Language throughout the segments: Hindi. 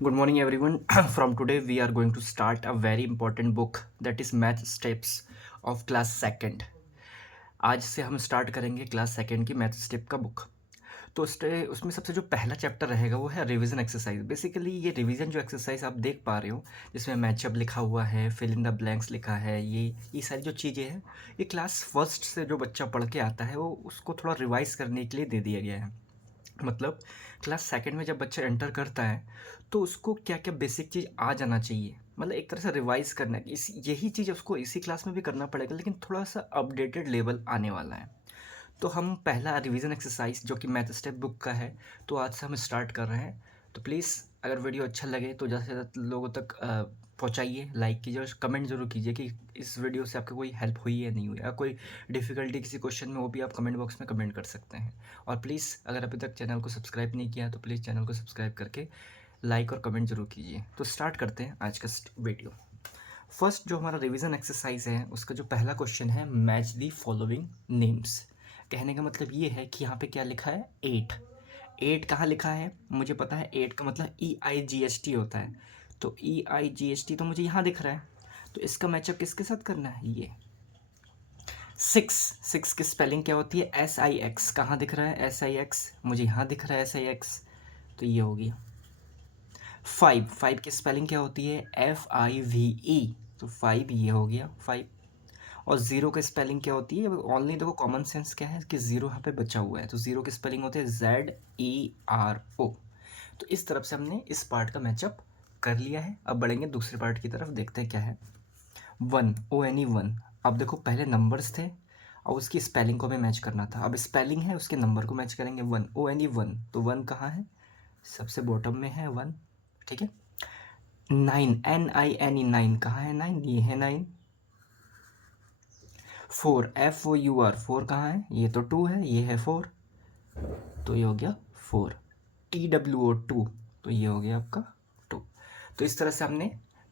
Good morning, everyone. From today, we are going to start a very important book that is Math Steps of Class Second. आज से हम स्टार्ट करेंगे क्लास सेकेंड की मैथ स्टेप का बुक। तो उसमें सबसे जो पहला चैप्टर रहेगा वो है रिवीजन एक्सरसाइज। बेसिकली ये रिवीजन जो एक्सरसाइज आप देख पा रहे हो, जिसमें मैचअप लिखा हुआ है, फिल इन द ब्लैंक्स लिखा है, ये सारी जो चीज़ें हैं, ये क्लास फर्स्ट से जो बच्चा पढ़ के आता है वो उसको थोड़ा रिवाइज करने के लिए दे दिया गया है। मतलब क्लास सेकंड में जब बच्चा एंटर करता है तो उसको क्या क्या बेसिक चीज़ आ जाना चाहिए, मतलब एक तरह से रिवाइज करना है। यही चीज़ उसको इसी क्लास में भी करना पड़ेगा, लेकिन थोड़ा सा अपडेटेड लेवल आने वाला है। तो हम पहला रिवीजन एक्सरसाइज जो कि मैथ स्टेप बुक का है, तो आज से हम स्टार्ट कर रहे हैं। तो प्लीज़ अगर वीडियो अच्छा लगे तो ज़्यादा से ज़्यादा लोगों तक पहुँचाइए, लाइक कीजिए और कमेंट ज़रूर कीजिए कि इस वीडियो से आपको कोई हेल्प हुई या नहीं हुई, या कोई डिफ़िकल्टी किसी क्वेश्चन में, वो भी आप कमेंट बॉक्स में कमेंट कर सकते हैं। और प्लीज़ अगर अभी तक चैनल को सब्सक्राइब नहीं किया तो प्लीज़ चैनल को सब्सक्राइब करके लाइक और कमेंट ज़रूर कीजिए। तो स्टार्ट करते हैं आज का वीडियो। फर्स्ट जो हमारा रिवीजन एक्सरसाइज है, उसका जो पहला क्वेश्चन है, मैच दी फॉलोइंग नेम्स। कहने का मतलब ये है कि यहाँ पे क्या लिखा है, 8। 8 कहाँ लिखा है, मुझे पता है 8 का मतलब EIGHT होता है। तो EIGHT तो मुझे यहाँ दिख रहा है, तो इसका मैचअप किसके साथ करना है, ये 6। 6 की स्पेलिंग क्या होती है, SIX। कहाँ दिख रहा है SIX, मुझे यहाँ दिख रहा है SIX, तो ये हो गया। 5। 5 की स्पेलिंग क्या होती है, FIVE, तो 5 ये हो गया 5। और ज़ीरो की स्पेलिंग क्या होती है, ओनली देखो कॉमन सेंस क्या है कि ज़ीरो यहाँ पे बचा हुआ है, तो ज़ीरो की स्पेलिंग होती है ZERO। तो इस तरफ से हमने इस पार्ट का मैचअप कर लिया है। अब बढ़ेंगे दूसरे पार्ट की तरफ, देखते हैं क्या है। 1, ONE 1। अब देखो पहले नंबर्स थे और उसकी स्पेलिंग को हमें मैच करना था। अब स्पेलिंग है, उसके नंबर को मैच करेंगे। 1, ONE 1, तो 1 कहाँ है, सबसे बॉटम में है 1, ठीक है। 9, NINE 9 कहाँ है, 9 ये है 9। 4, FOUR 4 कहाँ है, ये तो 2 है, ये है 4, तो ये हो गया 4। TWO 2, तो ये हो गया आपका 2। तो इस तरह से हमने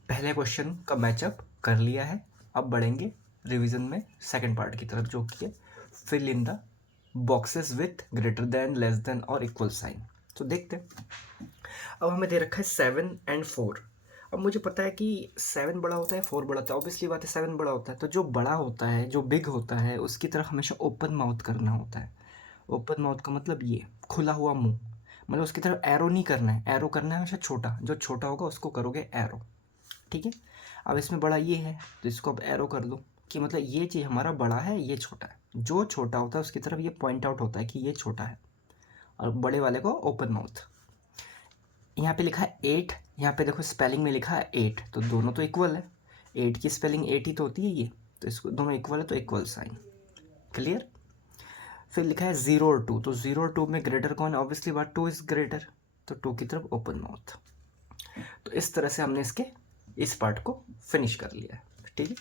पहले क्वेश्चन का मैचअप कर लिया है। अब बढ़ेंगे रिवीजन में सेकंड पार्ट की तरफ, जो कि है fill in the boxes with greater than, less than और इक्वल साइन। तो देखते हैं। अब हमें दे रखा है 7 एंड 4। अब मुझे पता है कि 7 बड़ा होता है, 4 बड़ा होता है, ऑब्वियसली बात है 7 बड़ा होता है। तो जो बड़ा होता है, जो बिग होता है, उसकी तरफ हमेशा ओपन माउथ करना होता है। ओपन माउथ का मतलब ये खुला हुआ मुंह, मतलब उसकी तरफ एरो नहीं करना है, एरो करना है हमेशा छोटा, जो छोटा होगा उसको करोगे एरो, ठीक है। अब इसमें बड़ा ये है, तो इसको अब एरो कर दो कि मतलब ये चीज़ हमारा बड़ा है, ये छोटा है। जो छोटा होता है उसकी तरफ ये पॉइंट आउट होता है कि ये छोटा है, और बड़े वाले को ओपन माउथ। यहाँ पे लिखा है 8, यहाँ पे देखो स्पेलिंग में लिखा है 8, तो दोनों तो इक्वल है। 8 की स्पेलिंग 8 ही तो होती है ये, तो इसको दोनों इक्वल है, तो इक्वल साइन। क्लियर। फिर लिखा है 0 और 2, तो 0 और 2 में ग्रेटर कौन है, ऑब्वियसली बात 2 इज ग्रेटर, तो 2 की तरफ ओपन माउथ। तो इस तरह से हमने इसके इस पार्ट को फिनिश कर लिया है, ठीक है।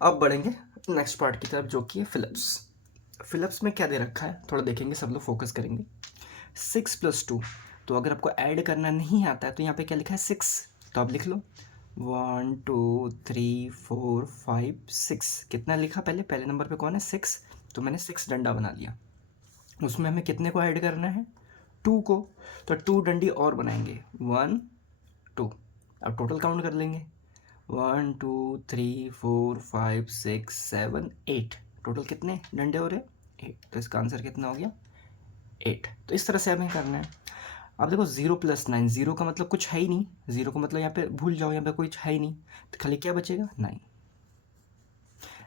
अब बढ़ेंगे नेक्स्ट पार्ट की तरफ, जो कि है फिलिप्स। फिलिप्स में क्या दे रखा है, थोड़ा देखेंगे, सब लोग फोकस करेंगे। 6 + 2, तो अगर आपको ऐड करना नहीं आता है तो यहाँ पे क्या लिखा है 6, तो आप लिख लो 1 2 3 4 5 6। कितना लिखा, पहले पहले नंबर पे कौन है 6, तो मैंने 6 डंडा बना लिया। उसमें हमें कितने को ऐड करना है, 2 को, तो 2 डंडी और बनाएंगे, 1 2। अब टोटल काउंट कर लेंगे, 1 2 3 4 5 6 7 8। टोटल कितने डंडे हो रहे, 8, तो इसका आंसर कितना हो गया 8। तो इस तरह से हमें करना है। अब देखो 0 + 9, 0 का मतलब कुछ है ही नहीं, 0 का मतलब यहाँ पे भूल जाओ, यहाँ पे कुछ है ही नहीं, तो खाली क्या बचेगा 9।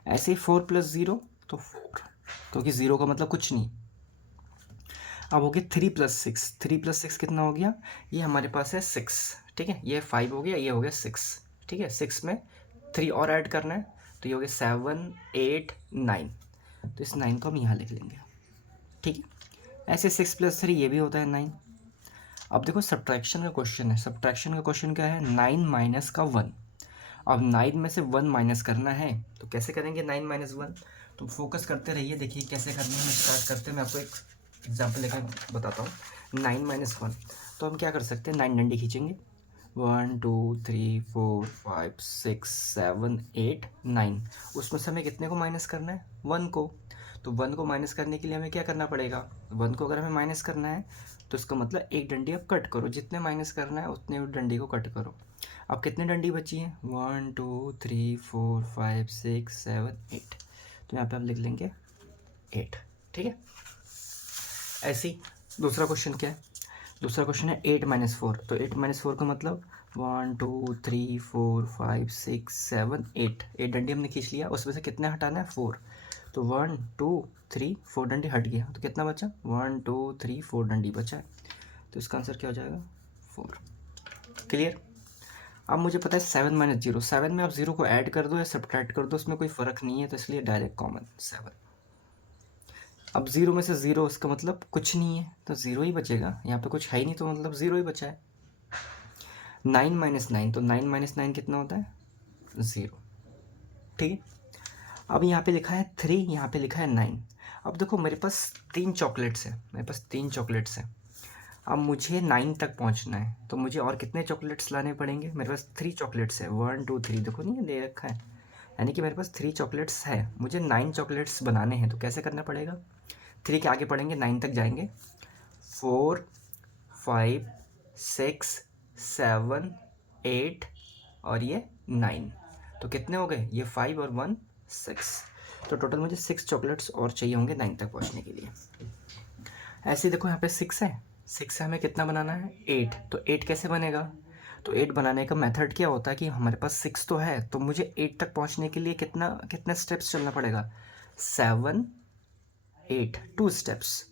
ऐसे ही 4 + 0, तो 4, क्योंकि 0 का मतलब कुछ नहीं। अब हो गया 3 + 6, 3 + 6 कितना हो गया, ये हमारे पास है 6, ठीक है। ये 5 हो गया, ये हो गया 6, ठीक है। 6 में 3 और ऐड करना है, तो ये हो गया 7 8 9, तो इस 9 को हम यहाँ लिख लेंगे, ठीक है। ऐसे 6 + 3 ये भी होता है 9। अब देखो सब्ट्रैक्शन का क्वेश्चन है, सब्ट्रैक्शन का क्वेश्चन क्या है, 9 माइनस का 1। अब 9 में से 1 माइनस करना है, तो कैसे करेंगे 9 - 1, तो फोकस करते रहिए, देखिए कैसे करना है। हम स्टार्ट करते हैं, मैं आपको एक एग्जाम्पल लेकर बताता हूँ। 9 - 1, तो हम क्या कर सकते हैं, 9 डंडी खींचेंगे, 1 2 3 4 5 6 7 8 9। उसमें से हमें कितने को माइनस करना है, 1 को। तो 1 को माइनस करने के लिए हमें क्या करना पड़ेगा, 1 को अगर हमें माइनस करना है तो इसका मतलब एक डंडी आप कट करो, जितने माइनस करना है उतने डंडी को कट करो। अब कितने डंडी बची हैं? 1 2 3 4 5 6 7 8, तो यहाँ पे आप लिख लेंगे 8। ठीक है। ऐसे ही दूसरा क्वेश्चन क्या है? दूसरा क्वेश्चन है 8 - 4। तो 8 - 4 का मतलब 1 2 3 4 5 6 7 8, 8 डंडी हमने खींच लिया, उसमें से कितने हटाना है? 4। तो 1 2 3 4 डंडी हट गया, तो कितना बचा? 1 2 3 4 डंडी बचा है, तो इसका आंसर क्या हो जाएगा? 4। क्लियर? अब मुझे पता है 7 - 0, 7 में आप 0 को ऐड कर दो या सब्ट्रैक्ट कर दो, उसमें कोई फ़र्क नहीं है, तो इसलिए डायरेक्ट कॉमन 7। अब 0 में से 0, उसका मतलब कुछ नहीं है, तो 0 ही बचेगा, यहाँ पे कुछ है ही नहीं, तो मतलब 0 ही बचा है। 9 - 9, तो 9 - 9 कितना होता है? 0। ठीक है। अब यहाँ पे लिखा है 3, यहाँ पे लिखा है 9। अब देखो मेरे पास 3 चॉकलेट्स हैं, मेरे पास 3 चॉकलेट्स हैं। अब मुझे 9 तक पहुँचना है, तो मुझे और कितने चॉकलेट्स लाने पड़ेंगे? मेरे पास 3 चॉकलेट्स है, 1 2 3, देखो नहीं दे रखा है, यानी कि मेरे पास 3 चॉकलेट्स है, मुझे 9 चॉकलेट्स बनाने हैं। तो कैसे करना पड़ेगा? 3 के आगे पढ़ेंगे, 9 तक जाएंगे, 4 5 6 7 8 और ये 9, तो कितने हो गए? ये 5 और 1 6, तो टोटल मुझे 6 चॉकलेट्स और चाहिए होंगे 9 तक पहुंचने के लिए। ऐसे देखो यहाँ पे 6 है, 6 से हमें कितना बनाना है? 8। तो 8 कैसे बनेगा? तो 8 बनाने का मेथड क्या होता है कि हमारे पास 6 तो है, तो मुझे 8 तक पहुंचने के लिए कितने स्टेप्स चलना पड़ेगा? 7 8, 2 स्टेप्स,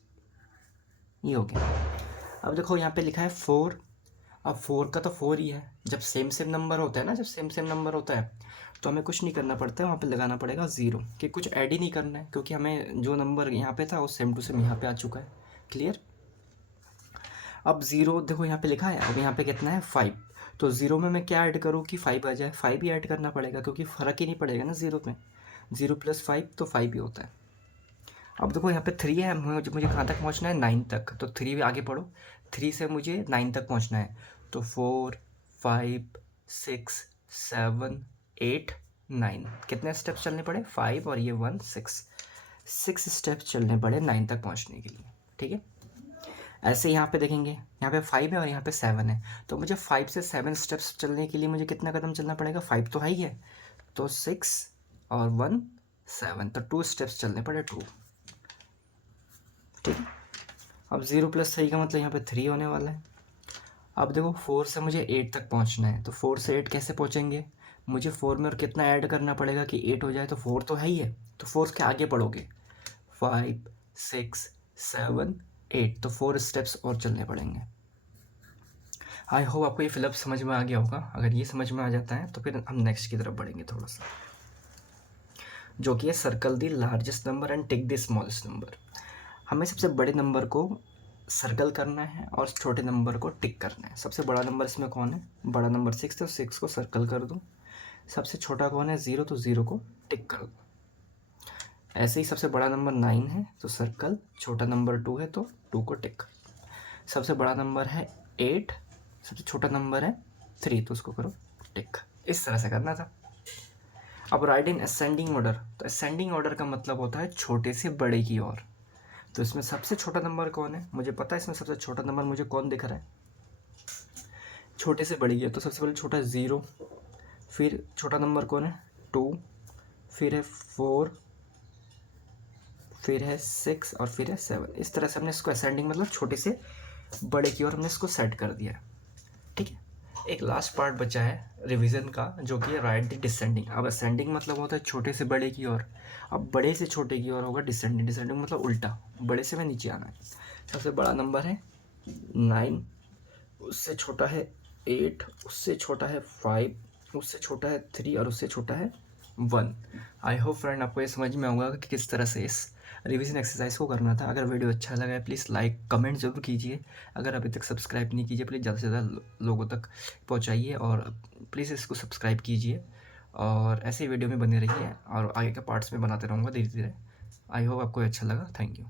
ये हो गया। अब देखो यहाँ पे लिखा है 4, अब 4 का तो 4 ही है, जब सेम सेम नंबर होता है ना, जब सेम सेम नंबर होता है तो हमें कुछ नहीं करना पड़ता है, वहाँ पे लगाना पड़ेगा 0, कि कुछ ऐड ही नहीं करना है, क्योंकि हमें जो नंबर यहाँ पे था वो सेम टू सेम यहाँ पे आ चुका है। क्लियर? अब 0 देखो यहाँ पे लिखा है, अब यहाँ पे कितना है? 5, तो 0 में मैं क्या ऐड करूँ कि 5 आ जाए? 5 ही ऐड करना पड़ेगा, क्योंकि फ़र्क ही नहीं पड़ेगा ना 0 में, 0 + 5 तो 5 ही होता है। अब देखो यहाँ पे 3 है, मुझे कहाँ तक पहुँचना है? 9 तक, तो 3 भी आगे पढ़ो, 3 से मुझे 9 तक पहुँचना है, तो 4 5 6 7 8 9, कितने स्टेप्स चलने पड़े? 5 और ये 1 6 स्टेप्स चलने पड़े 9 तक पहुँचने के लिए। ठीक है। ऐसे यहाँ पे देखेंगे, यहाँ पे 5 है और यहाँ पे 7 है, तो मुझे 5 से 7 स्टेप्स चलने के लिए मुझे कितना कदम चलना पड़ेगा? 5 तो हाई है, तो 6 और 1 7, तो 2 स्टेप्स चलने पड़े, 2। ठीक है। अब 0 + 3 का मतलब यहाँ पे 3 होने वाला है। अब देखो 4 से मुझे 8 तक पहुँचना है, तो 4 से 8 कैसे पहुँचेंगे? मुझे 4 में और कितना ऐड करना पड़ेगा कि 8 हो जाए? तो 4 तो है ही है, तो 4 के आगे पढ़ोगे, 5 6 7 8, तो 4 स्टेप्स और चलने पड़ेंगे। आई होप आपको ये फिलअप समझ में आ गया होगा। अगर ये समझ में आ जाता है तो फिर हम नेक्स्ट की तरफ बढ़ेंगे थोड़ा सा, जो कि है circle the largest number and tick the smallest number. हमें सबसे बड़े नंबर को सर्कल करना है और छोटे नंबर को टिक करना है। सबसे बड़ा नंबर इसमें कौन है? बड़ा नंबर 6, तो 6 को सर्कल कर दो। सबसे छोटा कौन है? 0, तो 0 को टिक कर दो। ऐसे ही सबसे बड़ा नंबर 9 है, तो सर्कल, छोटा नंबर 2 है तो 2 को टिक। सबसे बड़ा नंबर है 8, सबसे छोटा नंबर है 3, तो उसको करो टिक। इस तरह से करना था। अब राइट इन असेंडिंग ऑर्डर, तो असेंडिंग ऑर्डर का मतलब होता है छोटे से बड़े की ओर। तो इसमें सबसे छोटा नंबर कौन है? मुझे पता है इसमें सबसे छोटा नंबर मुझे कौन दिख रहा है, छोटे से बड़ी है, तो सबसे पहले छोटा है 0, फिर छोटा नंबर कौन है? 2, फिर है 4, फिर है 6 और फिर है 7। इस तरह से हमने इसको असेंडिंग मतलब छोटे से बड़े की ओर हमने इसको सेट कर दिया है। ठीक है। एक लास्ट पार्ट बचा है रिवीजन का, जो कि है राइट द डिसेंडिंग। अब असेंडिंग मतलब होता है छोटे से बड़े की ओर, अब बड़े से छोटे की ओर होगा डिसेंडिंग। डिसेंडिंग मतलब उल्टा, बड़े से में नीचे आना है। सबसे बड़ा नंबर है 9, उससे छोटा है 8, उससे छोटा है 5, उससे छोटा है 3 और उससे छोटा है 1। आई होप फ्रेंड आपको ये समझ में होगा कि किस तरह से इस रिवीजन एक्सरसाइज को करना था। अगर वीडियो अच्छा लगा है प्लीज़ लाइक कमेंट ज़रूर कीजिए। अगर अभी तक सब्सक्राइब नहीं कीजिए प्लीज़ ज़्यादा से ज़्यादा लोगों तक पहुंचाइए और प्लीज़ इसको सब्सक्राइब कीजिए और ऐसे ही वीडियो में बने रहिए और आगे के पार्ट्स में बनाते रहूँगा धीरे धीरे। आई होप आपको अच्छा लगा। Thank you.